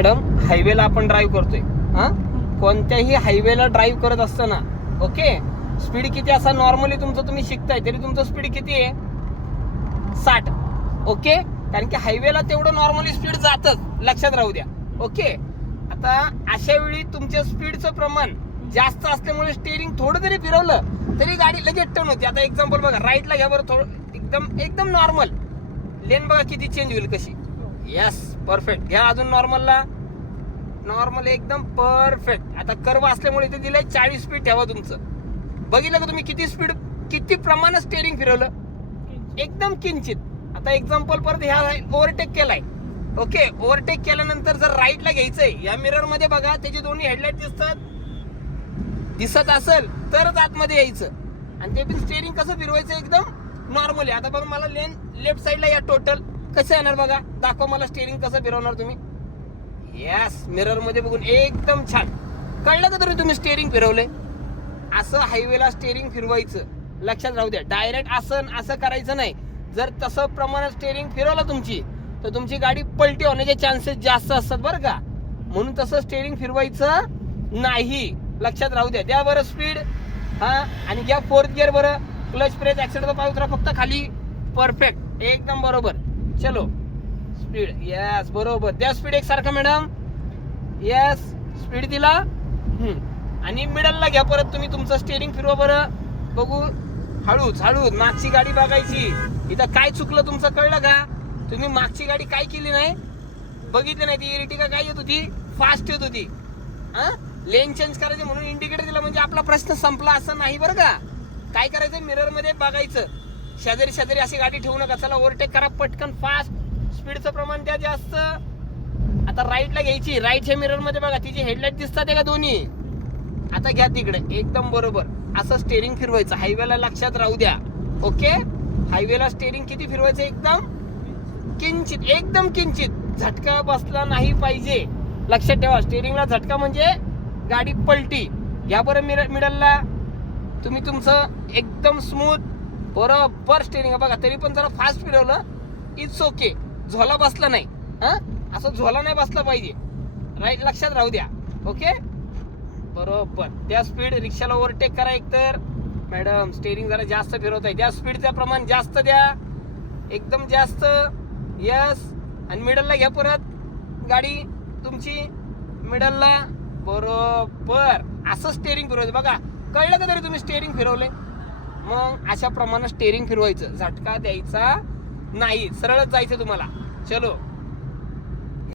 Madam हायवेला आपण drive करतोय, हा कोणत्याही हायवेला ड्राईव्ह करत असताना ओके स्पीड किती असा नॉर्मली तुमचं तुम्ही शिकताय तरी तुमचं स्पीड किती आहे 60 ओके, कारण की हायवेला तेवढं नॉर्मली स्पीड जातच, लक्षात राहू द्या ओके. आता अशा वेळी तुमच्या स्पीडचं प्रमाण जास्त असल्यामुळे स्टीअरिंग थोडं जरी फिरवलं तरी गाडी लगेच टर्न होते. आता एक्झाम्पल बघा, राईटला घ्या बरं, थोडं एकदम नॉर्मल लेन बघा किती चेंज होईल कशी. Yes perfect. घ्या अजून नॉर्मलला, नॉर्मल एकदम परफेक्ट. आता कर्व असल्यामुळे इथे दिलंय 40 स्पीड ठेवा तुमचं. बघितलं का तुम्ही किती स्पीड किती प्रमाणात स्टीअरिंग फिरवलं एकदम किंचित. आता एक्झाम्पल परत ह्या ओव्हरटेक केलाय ओके, ओव्हरटेक केल्यानंतर जर राईटला घ्यायचंय या मिरर मध्ये बघा त्याचे दोन्ही हेडलाईट दिसत असेल तरच आतमध्ये यायचं आणि ते पण स्टीअरिंग कसं फिरवायचं एकदम नॉर्मली. आता बघा मला लेन लेफ्ट साईडला या टोटल कसं येणार बघा, दाखवा मला स्टीअरिंग कसं फिरवणार तुम्ही. यस मिरर मध्ये बघून एकदम छान. कळलं का तरी तुम्ही स्टीअरिंग फिरवले. असं हायवेला स्टीअरिंग फिरवायचं, लक्षात राहू द्या. डायरेक्ट असं करायचं नाही. जर तसं प्रमाणात स्टीअरिंग फिरवलं तुमची तर तुमची गाडी पलटी होण्याचे चान्सेस जास्त असतात बरं का. म्हणून तसं स्टीअरिंग फिरवायचं नाही, लक्षात राहू द्या. द्या बरं स्पीड, हा आणि घ्या फोर्थ गिअर बरं, क्लच प्रेस ऍक्सिलेटर पाय उतरा फक्त खाली, परफेक्ट एकदम बरोबर. चलो स्पीड, यस बरोबर. द्या स्पीड एकसारखं मॅडम, यस स्पीड दिला. आणि मिडलला घ्या परत तुम्ही तुमचं स्टीअरिंग फिरवा बरं, बघू हळूच मागची गाडी बघायची. इथं काय चुकलं तुमचं कळलं का, तुम्ही मागची गाडी काय केली नाही बघितली नाही. ती इरिटिका काय येत होती, फास्ट येत होती. लेन चेंज करायचे म्हणून इंडिकेटर दिला म्हणजे आपला प्रश्न संपला असं नाही बरं का. काय करायचं मिरर मध्ये बघायचं, शेजारी अशी गाडी ठेवू नका. चला ओव्हरटेक करा पटकन फास्ट, स्पीडचं प्रमाण द्या जास्त. आता राईटला घ्यायची, राईटच्या मिरर मध्ये बघा तिची हेडलाईट दिसतात का दोन्ही. आता घ्या तिकडे एकदम बरोबर. असं स्टीअरिंग फिरवायचं हायवेला, लक्षात राहू द्या ओके. हायवेला स्टीअरिंग किती फिरवायचं एकदम किंचित, एकदम किंचित. झटका बसला नाही पाहिजे, लक्षात ठेवा. स्टीअरिंगला झटका म्हणजे गाडी पलटी. घ्या बरं मिडलला तुम्ही तुमचं एकदम स्मूथ बरोबर स्टीअरिंग बघा. तरी पण जरा फास्ट फिरवलं इट्स ओके, झोला बसला नाही. असं झोला नाही बसला पाहिजे, राईट लक्षात राहू द्या ओके बरोबर. त्या स्पीड रिक्षाला ओव्हरटेक करा एकतर मॅडम. स्टीअरिंग जरा जास्त फिरवत आहे, त्या स्पीडचं प्रमाण जास्त द्या, एकदम जास्त. यस आणि मिडलला घ्या परत गाडी तुमची, मिडलला बरोबर. असं स्टीअरिंग फिरवायचं बघा. कळलं का तरी तुम्ही स्टीअरिंग फिरवले. मग अशा प्रमाणात स्टीअरिंग फिरवायचं, झटका द्यायचा नाही, सरळच जायचं तुम्हाला. चलो